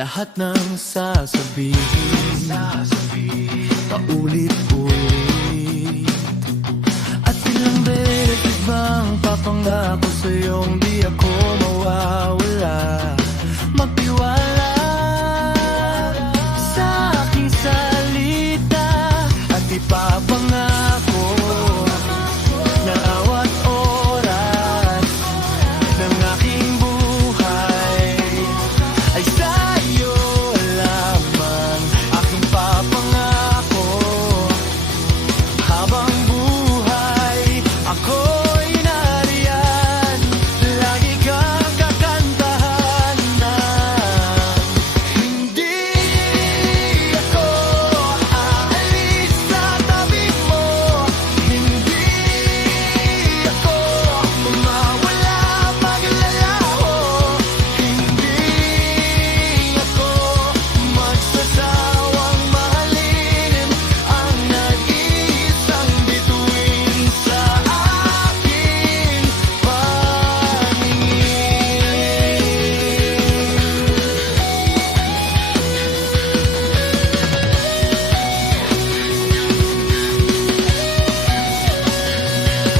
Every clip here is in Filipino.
lahat ng sasabihin, paulit-ulit. At ilang beses bang papangako sa'yong di ako mawawala. Magtiwala sa aking salita at ipapangako na bawat oras ng aking buhay ay sa'yo lamang. Aking papangako, habang buhay ako'y nariyan, lagi kang kakantahan na hindi ako aalis sa tabi mo, hindi ako mawawala, maglalaho, hindi ako magsasawang mahalin ang nag-iisang bituin sa aking paningin.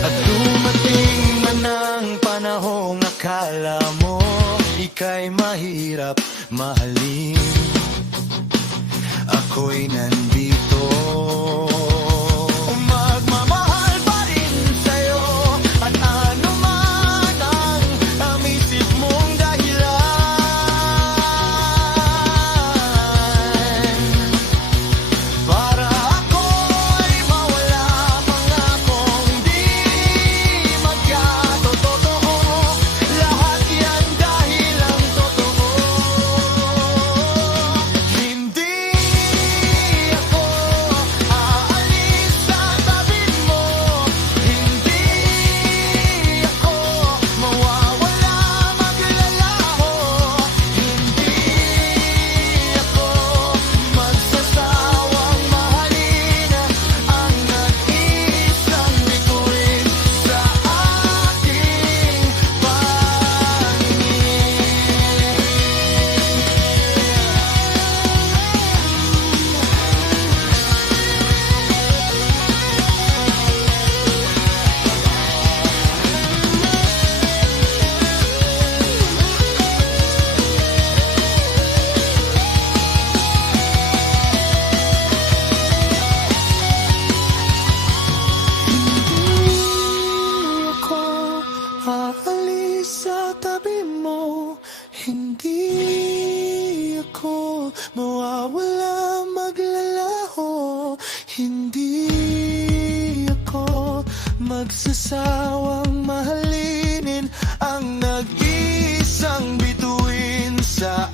At dumating man ang panahong akala mo ika'y mahirap mahalin, ako'y nandito. Magmamahal pa rin sa'yo at ano man ang isip mong dahilan para ako'y mawala. Pangakong di magkatotoo, lahat yan dahil ang totoo. Hindi ako aalis sa tabi mo, hindi ako mawawala, maglalaho, hindi ako magsasawang mahalin ang nag-iisang bituin sa aking paningin. Hindi ako aalis sa tabi mo, hindi ako mawawala, maglalaho, hindi ako magsasawang mahalinin ang nag-iisang bituin sa